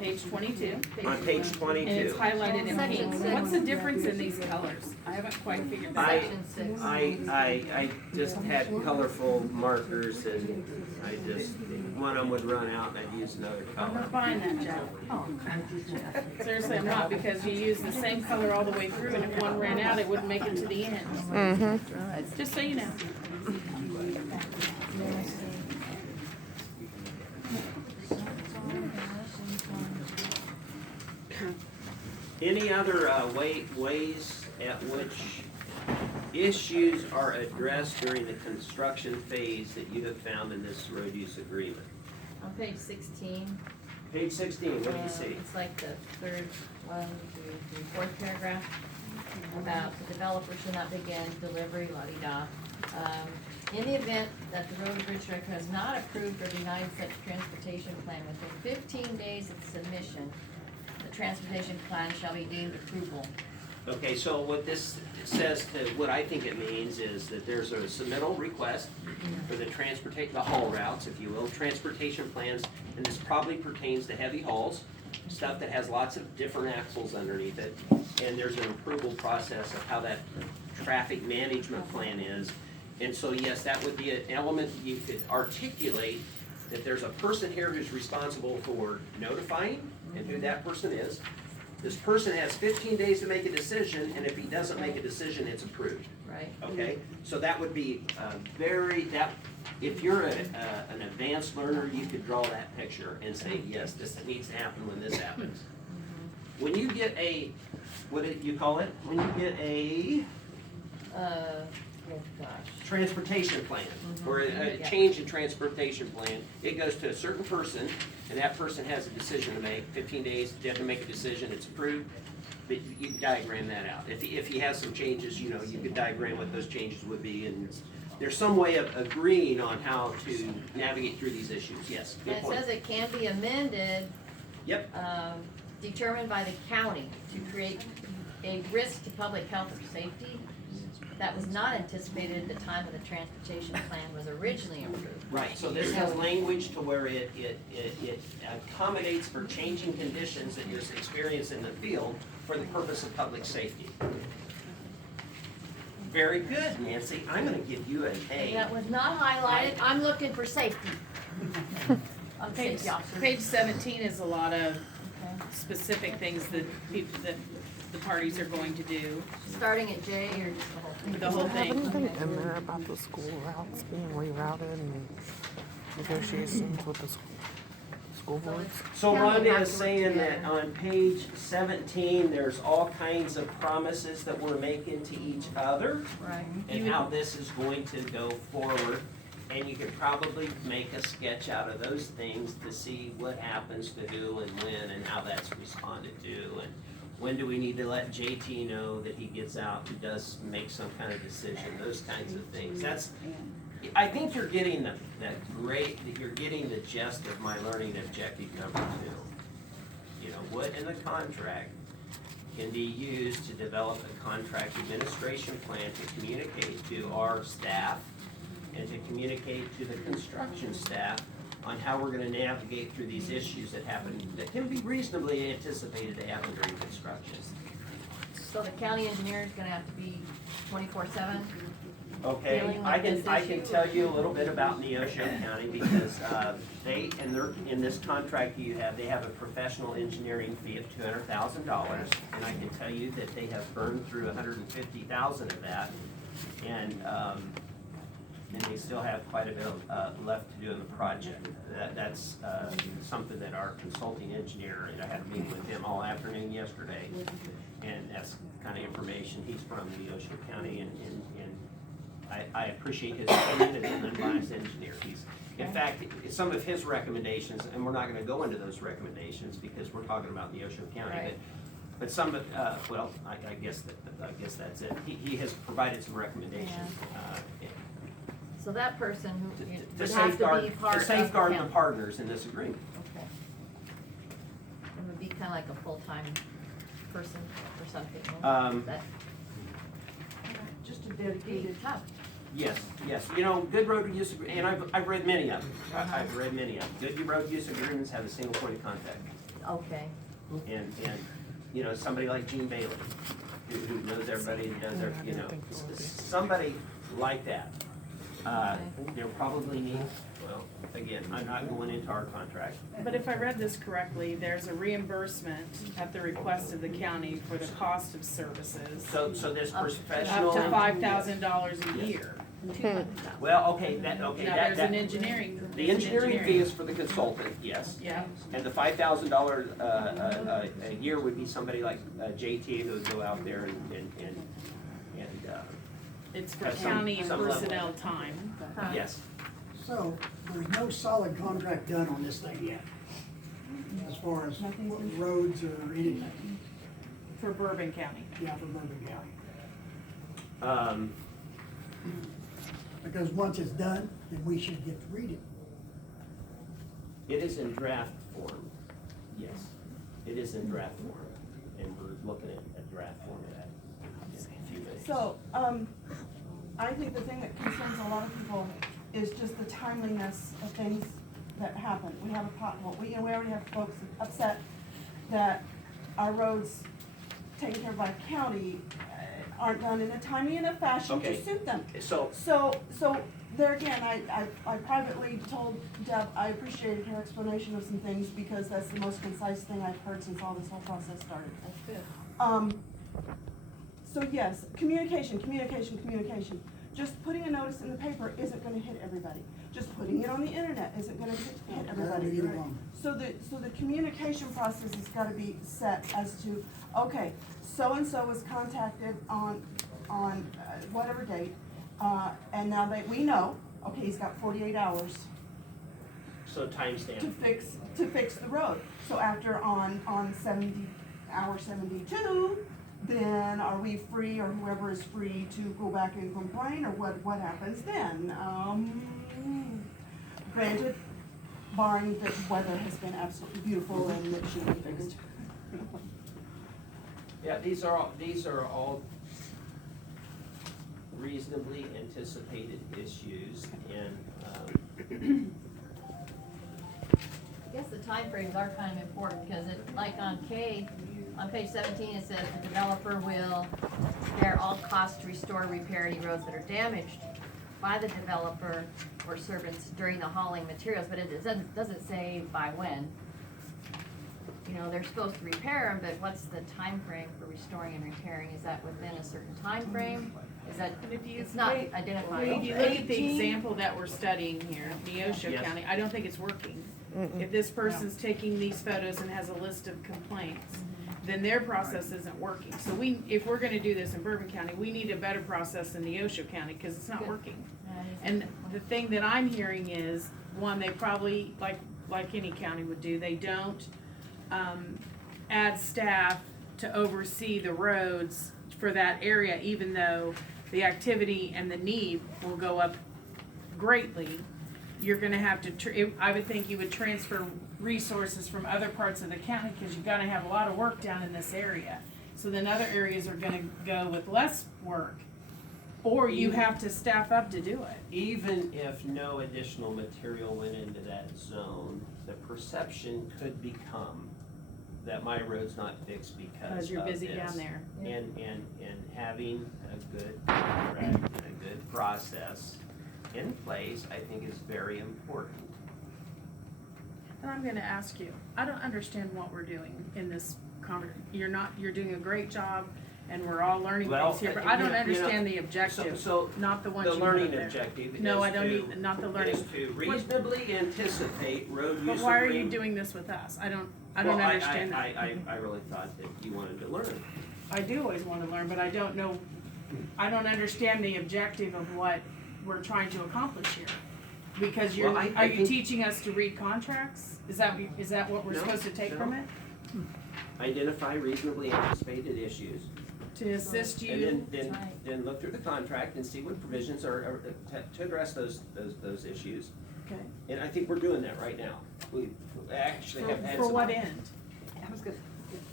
page 22. On page And it's 22. highlighted in Section pink. six. What's the difference in these colors? I haven't quite figured that out. Section 6. I just had colorful markers and I just, one of them would run out and I'd use another I'm color. not buying that, Jeff. Seriously, I'm not, because you use the same color all the way through, and if one ran out, it wouldn't make it to the end. Just so you know. Any other ways at which issues are addressed during the construction phase that you have found in this road use agreement? On page 16. Page 16, what do you see? It's like the third, fourth paragraph about the developer should not begin delivery, la-di-da. In the event that the road and bridge director has not approved or denied such transportation plan within 15 days of submission, the transportation plan shall be deemed approval. Okay, so what this says, what I think it means is that there's a submittal request for the the haul routes, if you will, transportation plans, and this probably pertains to heavy hauls, stuff that has lots of different axles underneath it, and there's an approval process of how that traffic management plan is. And so, yes, that would be an element you could articulate, that there's a person here who's responsible for notifying, and who that person is. This person has 15 days to make a decision, and if he doesn't make a decision, it's approved. Right. Okay, so that would be if you're an advanced learner, you could draw that picture and say, yes, this needs to happen when this happens. When you get what did you call it? When you get a Oh gosh. transportation plan, or a change in transportation plan, it goes to a certain person, and that person has a decision to make, 15 days, they have to make a decision, it's approved, but you can diagram that out. If he has some changes, you could diagram what those changes would be, and there's some way of agreeing on how to navigate through these issues, yes, And good it point. says it can be amended, Yep, determined by the county to create a risk to public health or safety that was not anticipated at the time of the transportation plan was originally approved. right, so this has language to where it accommodates for changing conditions that you're experiencing in the field for the purpose of public safety. Very good, Nancy, I'm gonna give you an A. That was not highlighted, I'm looking for safety. I'm Page, safety officer. page 17 is a lot of Okay. specific things that the parties are going to do. Starting at J or just the whole thing? The whole Have thing. anything in there about the school routes being rerouted and negotiations with the school boards? So County Rhonda has is to work saying that together. on page 17, there's all kinds of promises that we're making to each other Right. and how this is going to go forward. And you could probably make a sketch out of those things to see what happens to who and when and how that's responded to. And when do we need to let JT know that he gets out and does make some kind of decision, those kinds of things. I think you're getting you're getting the gist of my learning objective number 2. What in the contract can be used to develop a contract administration plan to communicate to our staff and to communicate to the construction staff on how we're gonna navigate through these issues that happen, that can be reasonably anticipated to happen during construction. So the county engineer is gonna have to be 24/7? Okay, Dealing with I can this tell issue? you a little bit about Neosho County because in this contract you have, they have a professional engineering fee of $200,000. And I can tell you that they have burned through $150,000 of that. And they still have quite a bit left to do in the project. That's something that our consulting engineer, and I had a meeting with him all afternoon yesterday, and that's the kind of information. He's from Neosho County, and I appreciate his opinion as an unbiased engineer. In fact, some of his recommendations, and we're not gonna go into those recommendations because we're talking about Neosho County, Right. but some of, I guess that's it. He has provided some recommendations. So that person who To would have to safeguard, be part to of safeguard the the county. partners in this agreement. Okay. It would be kind of like a full-time person or something. no? That Just a would be dedicated. tough. Yes, good road use agreements, and I've read many of them. I've read many of them. Good road use agreements have a single point of contact. Okay, And, you know, somebody like Gene Bailey, who knows everybody and does their, you know, somebody like that. They'll probably need, well, again, I'm not going into our contract. But if I read this correctly, there's a reimbursement at the request of the county for the cost of services. So this Up to professional. Up to $5,000 a year. Well, okay, that, Now, there's an that, engineering. the there's an engineering fee is for the consultant, yes. Yeah, And the $5,000 a year would be somebody like JT who would go out there and it's for At county some level. personnel time. yes. So, there's no solid contract done on this thing yet, as far as roads or anything, For Bourbon County. yeah, for Bourbon County. Um, Because once it's done, then we should get to read it. It is in draft form, yes. It is in draft form, and we're looking at a draft form of that in a few minutes. So, I think the thing that concerns a lot of people is just the timeliness of things that happen. We have a pothole, we already have folks upset that our roads taken care of by county aren't done in a timely enough fashion Okay. to suit them. So, So there again, I privately told Deb, I appreciated her explanation of some things because that's the most concise thing I've heard since all this whole process started. that's good. So yes, communication. Just putting a notice in the paper isn't gonna hit everybody. Just putting it on the internet isn't gonna hit everybody. Either one. So the communication process has gotta be set as to, okay, so-and-so was contacted on whatever date, and now we know, okay, he's got 48 hours so timestamp. to fix the road. So after on hour 72, then are we free, or whoever is free, to go back and complain, or what happens then? Granted, barring that the weather has been absolutely beautiful and it should be fixed. Yeah, these are all reasonably anticipated issues, and, I guess the timeframes are kind of important, because it, like on page 17, it says the developer will bear all costs to restore, repair any roads that are damaged by the developer or servants during the hauling materials, but it doesn't say by when. You know, they're supposed to repair them, but what's the time frame for restoring and repairing? Is that within a certain time frame? Is that, But if you- it's not If identified. you look at the example that we're studying here, Neosho Yes. County, I don't think it's working. If this person's taking these photos and has a list of complaints, then their process isn't working. So if we're gonna do this in Bourbon County, we need a better process in Neosho County, cause it's not Good. working. And the thing that I'm hearing is, one, they probably, like any county would do, they don't, add staff to oversee the roads for that area, even though the activity and the need will go up greatly. You're gonna have to, I would think you would transfer resources from other parts of the county, cause you're gonna have a lot of work down in this area. So then other areas are gonna go with less work, or you have to staff up to do it. even if no additional material went into that zone, the perception could become that my road's not fixed because Cause you're of busy this. down there. And having a good contract and a good process in place, I think is very important. And I'm gonna ask you, I don't understand what we're doing in this you're doing a great job, and we're all learning Well, things here, but I don't you know, understand the objective, So, not the ones the you put learning up there. objective is No, I don't to, need, not the learning. is to reasonably anticipate road But use. why are you doing this with us? I don't understand that. I really thought that you wanted to learn. I do always wanna learn, but I don't know, I don't understand the objective of what we're trying to accomplish here. Because Well, I are you think- teaching us to read contracts? Is that what we're No, supposed to take no. from it? Identify reasonably anticipated issues, To assist and you? then, That's right. then look through the contract and see what provisions are to address those issues. Okay. And I think we're doing that right now. We actually have had For some. what end?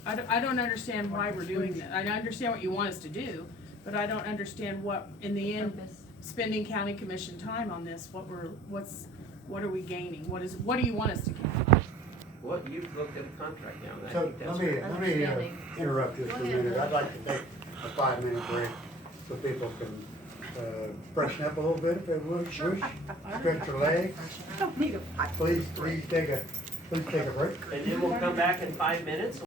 I don't understand why we're doing that. I understand what you want us to do, but I don't understand what, in the end, Purpose. spending county commission time on this, what are we gaining? What do you want us to gain? Well, you've looked at a contract now, and I So think that's. let me interrupt you for a Go ahead. minute. I'd like to take a 5-minute break so people can freshen up a little bit if they would. Wish, stretch your legs. Please take a break. And then we'll come back in 5 minutes.